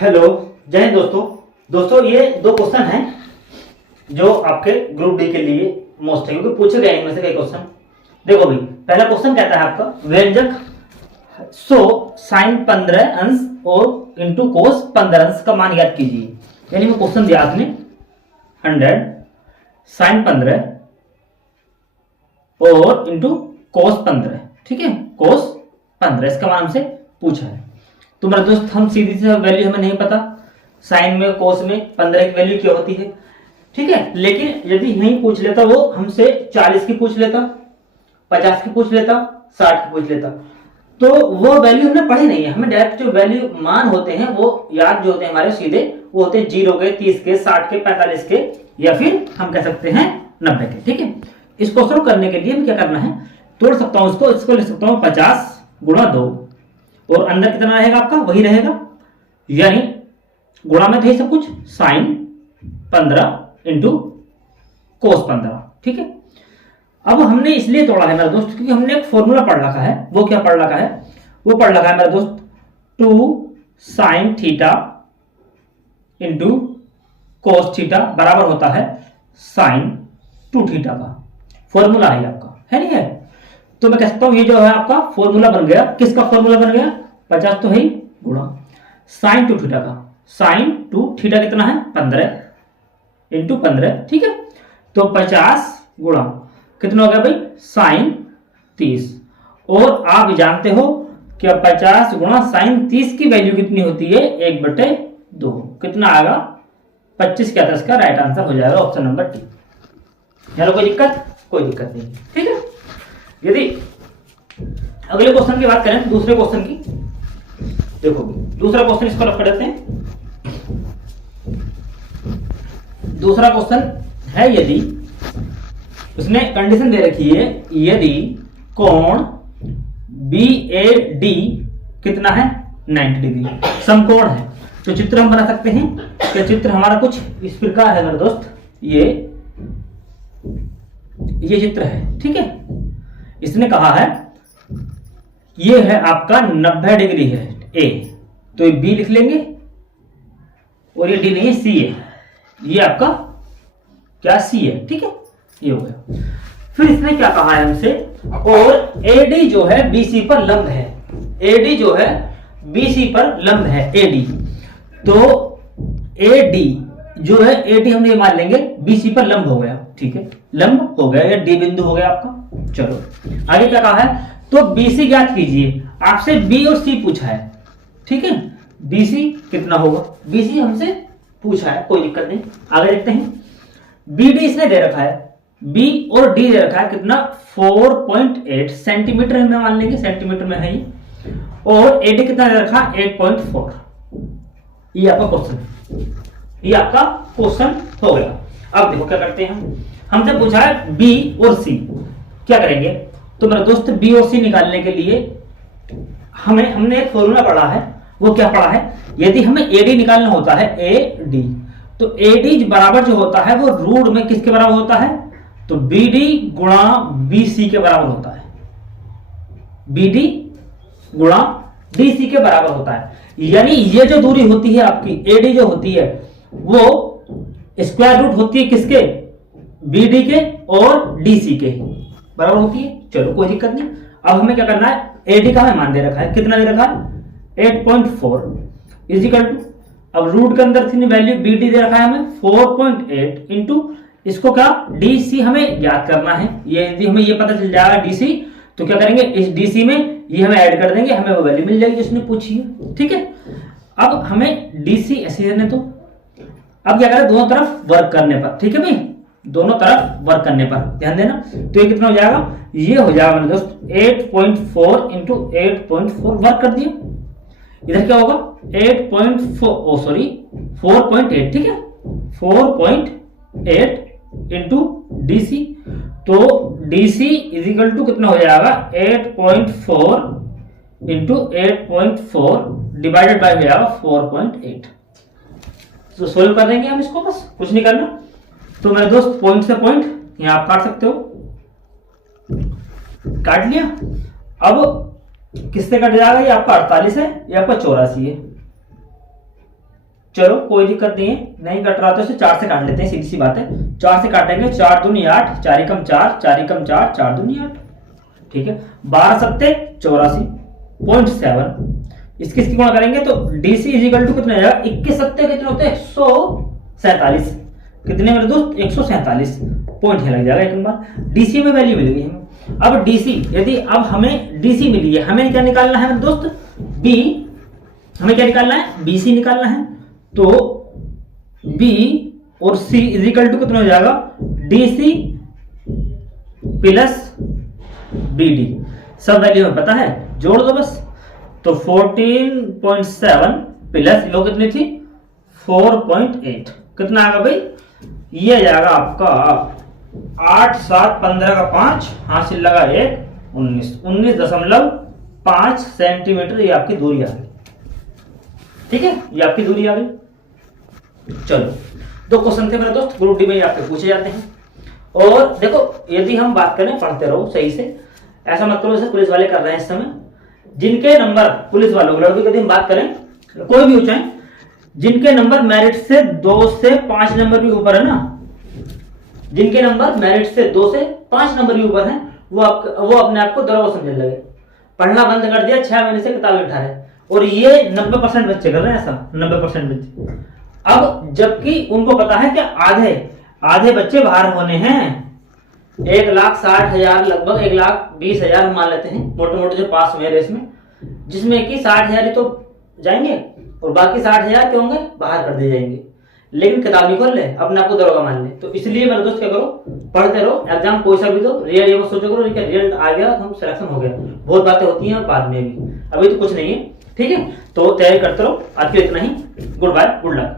Hello, जय हिंद दोस्तों। ये दो क्वेश्चन हैं जो आपके ग्रुप डी के लिए मोस्ट है, क्योंकि पूछे गए इनमें से कई क्वेश्चन। देखो भाई, पहला क्वेश्चन कहता है आपका व्यंजक साइन 15 अंश और इंटू कोस 15 अंश का मान याद कीजिए। यानी मैं क्वेश्चन दिया आपने 100 साइन 15 और इंटू कोस 15, ठीक है, कोस 15 इसका मान हमसे पूछा है। तो मेरा दोस्त हम सीधी सी वैल्यू हमें नहीं पता, साइन में कोस में 15 की वैल्यू क्या होती है, ठीक है। लेकिन यदि यही पूछ लेता वो हमसे 40 की पूछ लेता, 50 की पूछ लेता, 60 की पूछ लेता, तो वो वैल्यू हमने पढ़ी नहीं है। हमें डायरेक्ट जो वैल्यू मान होते हैं वो याद जो होते हैं हमारे सीधे, वो होते हैं 0 के, 30 के, 60 के, 45 के, या फिर हम कह सकते हैं 90 के, ठीक है। इस क्वेश्चन को करने के लिए हमें क्या करना है, तोड़ सकता हूं इसको लिख सकता हूं 50 गुणा 2, और अंदर कितना रहेगा आपका वही रहेगा, यानी गुणा में थे सब कुछ साइन 15 इंटू कोस 15, ठीक है। अब हमने इसलिए तोड़ा है मेरा दोस्त क्योंकि हमने एक फॉर्मूला पढ़ रखा है। वो क्या पढ़ रखा है, वो पढ़ रखा है मेरा दोस्त 2 sine theta into cos theta बराबर होता है साइन 2 थीटा का फॉर्मूला है आपका, है नहीं है। तो मैं कह सकता हूं ये जो है आपका फॉर्मूला बन गया। किसका फॉर्मूला बन गया, 50 तो है ही, गुणा साइन 2 थीटा का, साइन 2 थीटा कितना है 15 इंटू 15, ठीक है। तो 50 गुणा कितना हो गया भाई साइन 30, और आप जानते हो कि 50 गुणा साइन 30 की वैल्यू कितनी होती है 1/2, कितना आएगा 25 क्या था इसका राइट आंसर हो जाएगा ऑप्शन नंबर डी। चलो कोई दिक्कत नहीं, ठीक है। यदि अगले क्वेश्चन की बात करें, दूसरे क्वेश्चन की, देखो दूसरा क्वेश्चन इसको रख देते हैं। दूसरा क्वेश्चन है, यदि उसने कंडीशन दे रखी है, यदि कोण BAD कितना है 90 डिग्री समकोण है, तो चित्र हम बना सकते हैं। कि चित्र हमारा कुछ इस प्रकार है मेरे दोस्त, ये चित्र है, ठीक है। इसने कहा है ये है आपका 90 डिग्री है A, तो ये B लिख लेंगे, और ये D नहीं C है, ये आपका क्या C है, ठीक है, ये हो गया। फिर इसने क्या कहा है हमसे, और AD जो है BC पर लंब है, AD जो है BC पर लंब है AD, तो AD जो है AD हम ये मान लेंगे BC पर लंब हो गया, ठीक है, लंब हो गया, या D बिंदु हो गया आपका। चलो आगे क्या कहा है, तो BC ज्ञात कीजिए। आपसे B और C पूछा है, ठीक है, BC कितना होगा, BC हमसे पूछा है, कोई दिक्कत नहीं। आगे देखते हैं, BD इसने दे रखा है, B और D दे रखा है कितना 4.8 सेंटीमीटर में मान लेंगे, सेंटीमीटर में है ये, और AD कितना दे रखा 8.4। ये आपका क्वेश्चन हो गया। अब देखो क्या करते हैं, हमसे पूछा है B और C, क्या करेंगे। तो मेरा दोस्त B और C निकालने के लिए हमने एक फॉर्मूला पढ़ा है। वो क्या पढ़ा है, यदि हमें AD निकालना होता है AD, तो AD बराबर जो होता है वो रूट में किसके बराबर होता है, तो BD गुणा BC के बराबर होता है, BD गुणा DC के बराबर होता है। यानी ये जो दूरी होती है आपकी AD जो होती है वो स्क्वायर रूट होती है किसके, BD के और DC के बराबर होती है। चलो कोई दिक्कत नहीं। अब हमें क्या करना है, AD का हमें मान दे रखा है, कितना दे रखा है 8.4 इजिकल टू, अब रूट के अंदर थी वैल्यू BD दे रखा है हमें 4.8 इंटू इसको क्या DC हमें याद करना है। ये यदि हमें ये पता चल जाएगा DC, तो क्या करेंगे इस DC में ये हमें ऐड कर देंगे, हमें वो वैल्यू मिल जाएगी जिसने पूछी है, ठीक है। अब हमें DC ऐसे देने, तो अब क्या करें दोनों तरफ वर्क करने पर, ठीक है भाई, दोनों तरफ वर्क करने पर ध्यान देना। तो ये कितना हो जाएगा, ये हो जाएगा मेरे दोस्त 8.4 इंटू 8.4 वर्क कर दिया। इधर क्या होगा 4.8, ठीक है, 4.8 इंटू DC, तो DC इजिकल टू कितना हो जाएगा 8.4 इंटू 8.4 डिवाइडेड बाय हो जाएगा 4.8। तो सोल्व कर देंगे हम इसको, बस कुछ नहीं करना। तो मेरे दोस्त पॉइंट से पॉइंट यहां आप काट सकते हो, काट लिया। अब किससे कट जाएगा, ये आपका 48 है, ये आपका 84 है, चलो कोई दिक्कत नहीं है, नहीं कट रहा तो इसे 4 से काट लेते हैं, सीधी सी बात है। 4 से काटेंगे, 4 दूनी 8, 4 एकम 4, 4 एकम 4, 4 दूनी 8, ठीक है। 12 सत्ते 84.7, इसकी गुणा करेंगे तो डीसी इज इक्वल टू कितना आएगा, 21 सत्ते कितने होते हैं 147, कितने मेरे दोस्त 147 पॉइंट है लग जाएगा एक बार। डीसी में वैल्यू मिल गई हमें। अब डीसी, यदि अब हमें डीसी मिली है, हमें क्या निकालना है मेरे दोस्त, बी, हमें क्या निकालना है, बीसी निकालना है। तो बी और सी इज इक्वल टू कितना हो जाएगा, डीसी प्लस बीडी, सब वैल्यू हमें पता है, जोड़ दो बस। तो 14.7 प्लस लो कितनी थी 4.8, कितना आएगा भाई, ये आ जाएगा आपका 8 7 15 का 5, हासिल लगा 1 19.5 सेंटीमीटर, ये आपकी दूरी आ गई, ठीक है, ये आपकी दूरी आ गई। चलो 2 क्वेश्चन थे मेरे दोस्त, ग्रुप डी में आपके पूछे जाते हैं। और देखो यदि हम बात करें, पढ़ते रहो सही से, ऐसा मत करो जैसे पुलिस वाले कर रहे हैं इस समय। जिनके नंबर, पुलिस वालों लड़कों की यदि हम बात करें, कोई भी हो चाहे, जिनके नंबर मेरिट से 2 से 5 नंबर भी ऊपर है ना, जिनके नंबर मेरिट से 2 से 5 नंबर भी ऊपर है, वो अपने आप को दरोगा समझने लगे, पढ़ना बंद कर दिया, 6 महीने से किताबें उठा रहे, और ये 90% बच्चे कर रहे हैं ऐसा, 90% बच्चे। अब जबकि उनको पता है कि आधे बच्चे बाहर होने हैं, 1,60,000 लगभग 1,20,000 हम मान लेते हैं मोटे मोटे जो पास हुए रेस में, जिसमें कि 60,000 ही तो जाएंगे और बाकी 60,000 के होंगे बाहर कर दिए जाएंगे। लेकिन किताब नहीं खोल ले, अपने आपको दरोगा मान ले। तो इसलिए मेरे दोस्त क्या करो, पढ़ते रहो, एग्जाम कोई सा भी दो, रियल ये मत सोचो करो कि रिजल्ट आ गया तो हम सिलेक्शन हो गया, बहुत बातें होती हैं बाद में भी, अभी तो कुछ नहीं है, ठीक है। तो तैयारी करते रहो, आज के इतना ही, गुड बाय, गुड लक।